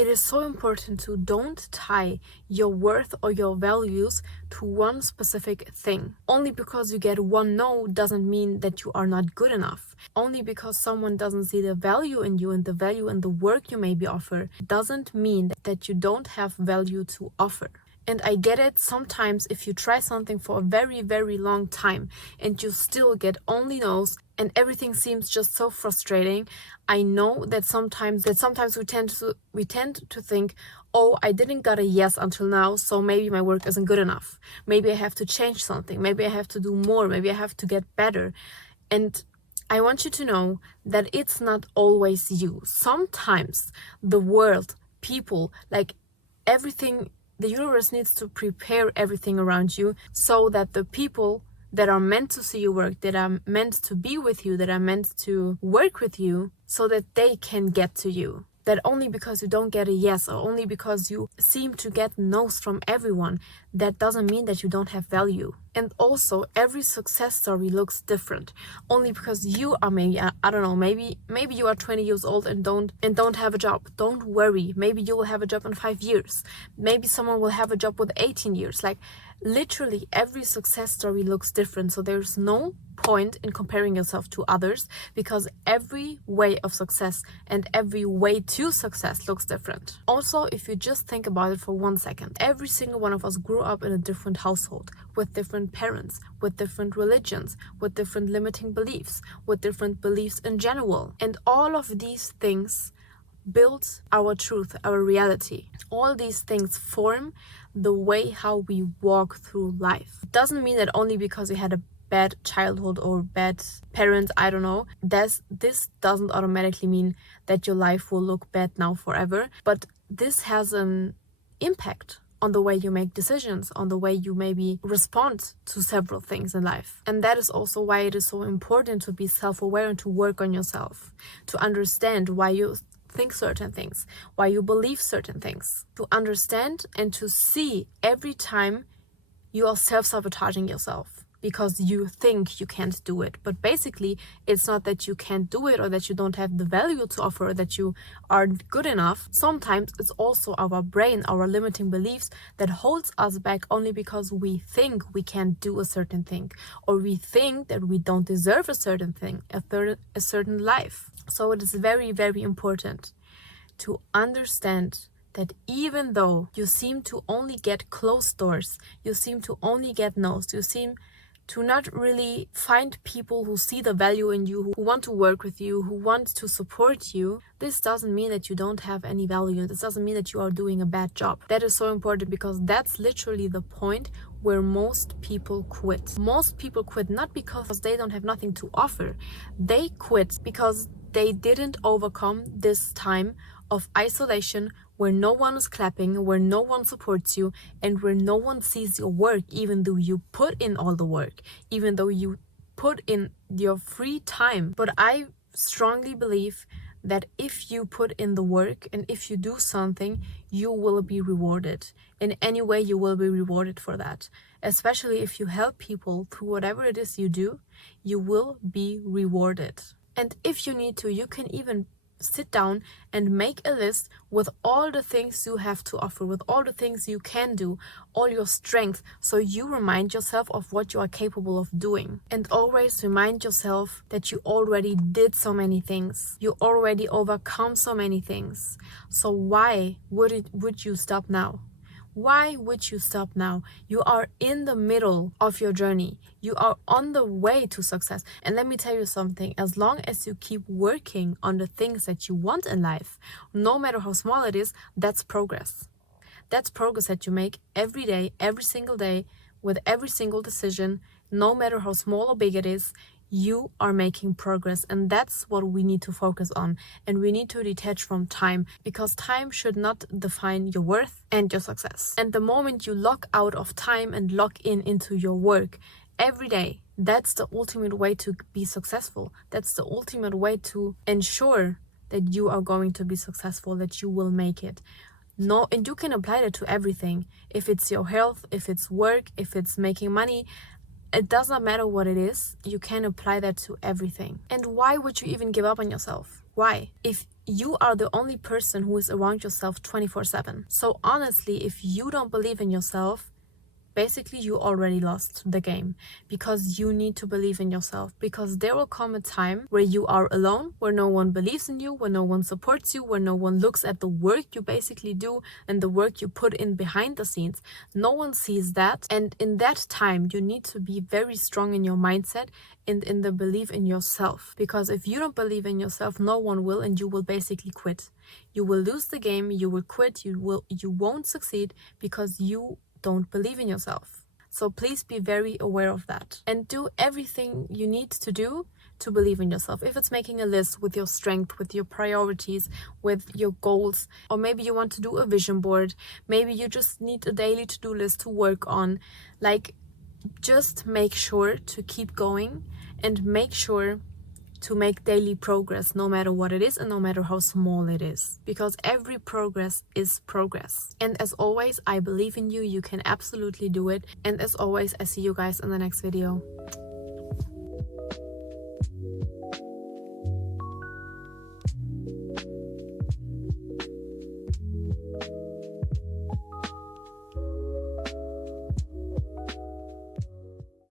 It is so important to don't tie your worth or your values to one specific thing. Only because you get one no doesn't mean that you are not good enough. Only because someone doesn't see the value in you and the value in the work you maybe offer doesn't mean that you don't have value to offer. And I get it, sometimes if you try something for a very, very long time and you still get only no's and everything seems just so frustrating, I know that sometimes we tend to think, oh, I didn't get a yes until now, so maybe my work isn't good enough. Maybe I have to change something. Maybe I have to do more. Maybe I have to get better. And I want you to know that it's not always you. Sometimes the world, people, like everything, the universe needs to prepare everything around you so that the people that are meant to see you work, that are meant to be with you, that are meant to work with you, so that they can get to you. That only because you don't get a yes or only because you seem to get no's from everyone, that doesn't mean that you don't have value. And also, every success story looks different. Only because you are maybe you are 20 years old and don't have a job. Don't worry. Maybe you will have a job in 5 years. Maybe someone will have a job with 18 years. Like literally every success story looks different. So there's no point in comparing yourself to others, because every way of success and every way to success looks different. Also, if you just think about it for 1 second, every single one of us grew up in a different household, with different parents, with different religions, with different limiting beliefs, with different beliefs in general. And all of these things build our truth, our reality. All these things form the way how we walk through life. It doesn't mean that only because you had a bad childhood or bad parents, I don't know, this doesn't automatically mean that your life will look bad now forever, but this has an impact on the way you make decisions, on the way you maybe respond to several things in life. And that is also why it is so important to be self-aware and to work on yourself, to understand why you think certain things, why you believe certain things, to understand and to see every time you are self-sabotaging yourself because you think you can't do it. But basically, it's not that you can't do it or that you don't have the value to offer or that you aren't good enough. Sometimes it's also our brain, our limiting beliefs that holds us back only because we think we can't do a certain thing, or we think that we don't deserve a certain thing, a certain life. So it is very, very important to understand that even though you seem to only get closed doors, you seem to only get no's, you seem to not really find people who see the value in you, who want to work with you, who want to support you, this doesn't mean that you don't have any value. This doesn't mean that you are doing a bad job. That is so important, because that's literally the point where most people quit. Most people quit not because they don't have nothing to offer. They quit because they didn't overcome this time of isolation, where no one is clapping, where no one supports you, and where no one sees your work, even though you put in all the work, even though you put in your free time. But I strongly believe that if you put in the work and if you do something, you will be rewarded. In any way, you will be rewarded for that. Especially if you help people through whatever it is you do, you will be rewarded. And if you need to, you can even sit down and make a list with all the things you have to offer, with all the things you can do, all your strength, so you remind yourself of what you are capable of doing. And always remind yourself that you already did so many things. You already overcome so many things. So why would you stop now? Why would you stop now? You are in the middle of your journey. You are on the way to success. And let me tell you something, as long as you keep working on the things that you want in life, no matter how small it is, that's progress. That's progress that you make every day, every single day, with every single decision, no matter how small or big it is. You are making progress, and that's what we need to focus on. And we need to detach from time, because time should not define your worth and your success. And the moment you lock out of time and lock into your work every day, that's the ultimate way to be successful. That's the ultimate way to ensure that you are going to be successful, that you will make it. No, and you can apply that to everything. If it's your health, if it's work, if it's making money, it does not matter what it is, you can apply that to everything. And why would you even give up on yourself? Why? If you are the only person who is around yourself 24/7. So honestly, if you don't believe in yourself, basically you already lost the game, because you need to believe in yourself, because there will come a time where you are alone, where no one believes in you, where no one supports you, where no one looks at the work you basically do and the work you put in behind the scenes. No one sees that, and in that time you need to be very strong in your mindset and in the belief in yourself, because if you don't believe in yourself, no one will, and you will basically quit. You will lose the game, you will quit, you won't succeed because you don't believe in yourself. So please be very aware of that and do everything you need to do to believe in yourself. If it's making a list with your strength, with your priorities, with your goals, or maybe you want to do a vision board, maybe you just need a daily to-do list to work on, like, just make sure to keep going and make sure to make daily progress, no matter what it is and no matter how small it is, because every progress is progress. And as always, I believe in you. You can absolutely do it. And as always, I see you guys in the next video.